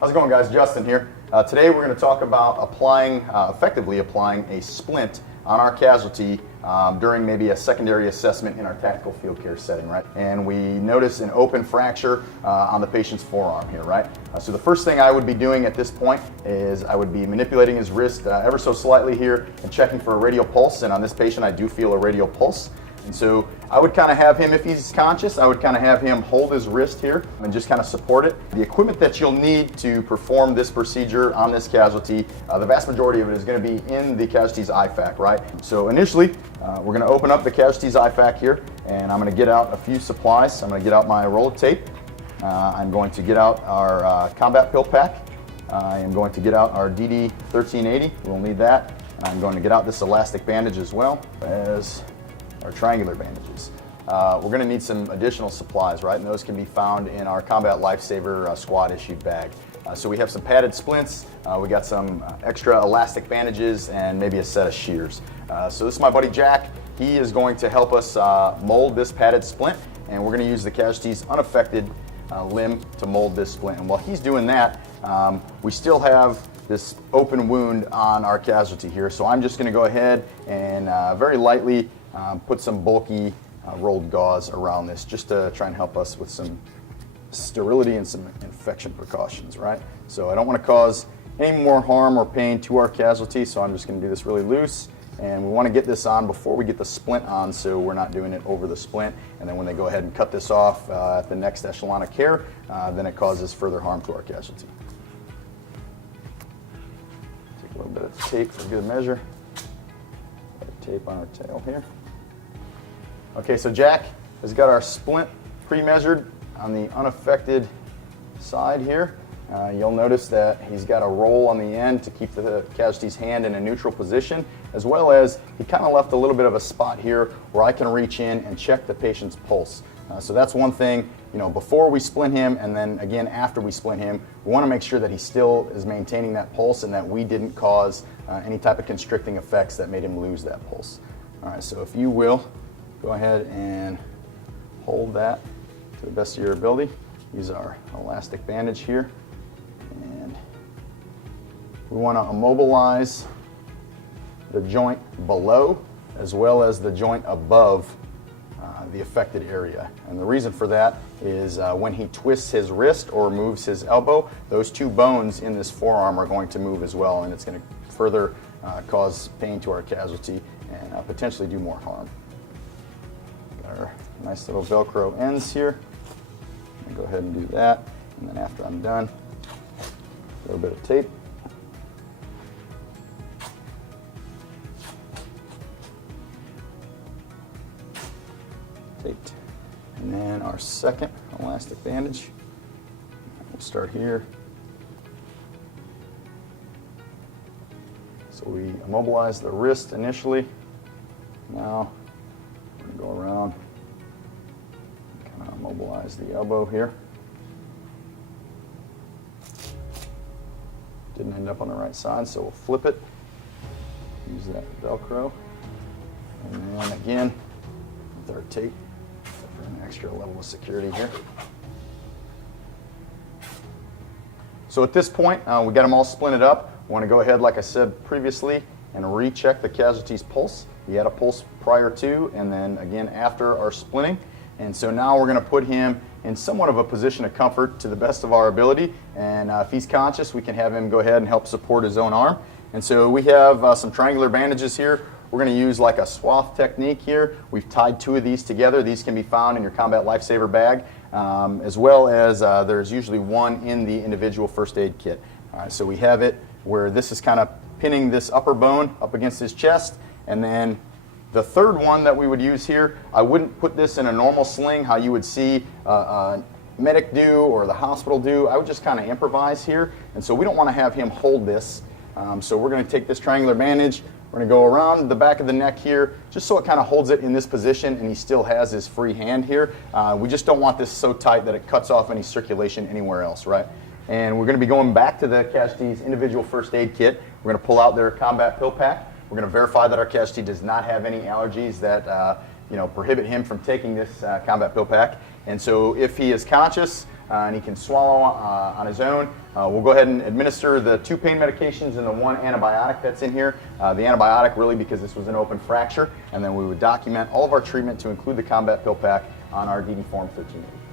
How's it going, guys? Justin here. Today we're going to talk about effectively applying a splint on our casualty during maybe a secondary assessment in our tactical field care setting, right? And we notice an open fracture on the patient's forearm here, right? So the first thing I would be doing at this point is I would be manipulating his wrist ever so slightly here and checking for a radial pulse. And on this patient, I do feel a radial pulse. And so I would kind of have him, if he's conscious, I would kind of have him hold his wrist here and just kind of support it. The equipment that you'll need to perform this procedure on this casualty, the vast majority of it is going to be in the casualty's IFAC, right? So initially, we're going to open up the casualty's IFAC here, and I'm going to get out a few supplies. I'm going to get out my roll of tape. I'm going to get out our combat pill pack. I am going to get out our DD 1380. We'll need that. I'm going to get out this elastic bandage as well as our triangular bandages. We're going to need some additional supplies, right? And those can be found in our Combat Lifesaver squad issued bag. So we have some padded splints, we got some extra elastic bandages, and maybe a set of shears. So this is my buddy Jack. He is going to help us mold this padded splint, and we're going to use the casualty's unaffected limb to mold this splint. And while he's doing that, we still have this open wound on our casualty here. So I'm just going to go ahead and very lightly put some bulky rolled gauze around this just to try and help us with some sterility and some infection precautions, right? So I don't want to cause any more harm or pain to our casualty, so I'm just going to do this really loose. And we want to get this on before we get the splint on, so we're not doing it over the splint. And then when they go ahead and cut this off at the next echelon of care, then it causes further harm to our casualty. Take a little bit of tape for good measure. Tape on our tail here. Okay, so Jack has got our splint pre-measured on the unaffected side here. You'll notice that he's got a roll on the end to keep the casualty's hand in a neutral position, as well as he kind of left a little bit of a spot here where I can reach in and check the patient's pulse. So that's one thing, before we splint him, and then again after we splint him, we want to make sure that he still is maintaining that pulse and that we didn't cause any type of constricting effects that made him lose that pulse. All right, so if you will, go ahead and hold that to the best of your ability. Use our elastic bandage here. And we want to immobilize the joint below as well as the joint above the affected area. And the reason for that is when he twists his wrist or moves his elbow, those two bones in this forearm are going to move as well, and it's going to further cause pain to our casualty and potentially do more harm. Got our nice little Velcro ends here. I'm gonna go ahead and do that, and then after I'm done, a little bit of tape. Taped. And then our second elastic bandage. We'll start here. So we immobilize the wrist initially. Now we're going to go around, kind of immobilize the elbow here. Didn't end up on the right side, so we'll flip it. Use that Velcro. And then again, with our tape for an extra level of security here. So at this point, we got them all splinted up. We want to go ahead, like I said previously, and recheck the casualty's pulse. He had a pulse prior to and then again after our splinting. And so now we're going to put him in somewhat of a position of comfort to the best of our ability. And if he's conscious, we can have him go ahead and help support his own arm. And so we have some triangular bandages here. We're going to use like a swath technique here. We've tied two of these together. These can be found in your Combat Lifesaver bag, as well as there's usually one in the individual first aid kit. All right, so we have it where this is kind of pinning this upper bone up against his chest. And then the third one that we would use here, I wouldn't put this in a normal sling, how you would see a medic do or the hospital do. I would just kind of improvise here. And so we don't want to have him hold this. So we're going to take this triangular bandage. We're going to go around the back of the neck here, just so it kind of holds it in this position and he still has his free hand here. We just don't want this so tight that it cuts off any circulation anywhere else, right? And we're going to be going back to the casualty's individual first aid kit. We're going to pull out their combat pill pack. We're going to verify that our casualty does not have any allergies that prohibit him from taking this combat pill pack. And so if he is conscious, and he can swallow on his own. We'll go ahead and administer the 2 pain medications and the 1 antibiotic that's in here. The antibiotic really because this was an open fracture, and then we would document all of our treatment to include the combat pill pack on our DD Form 1380.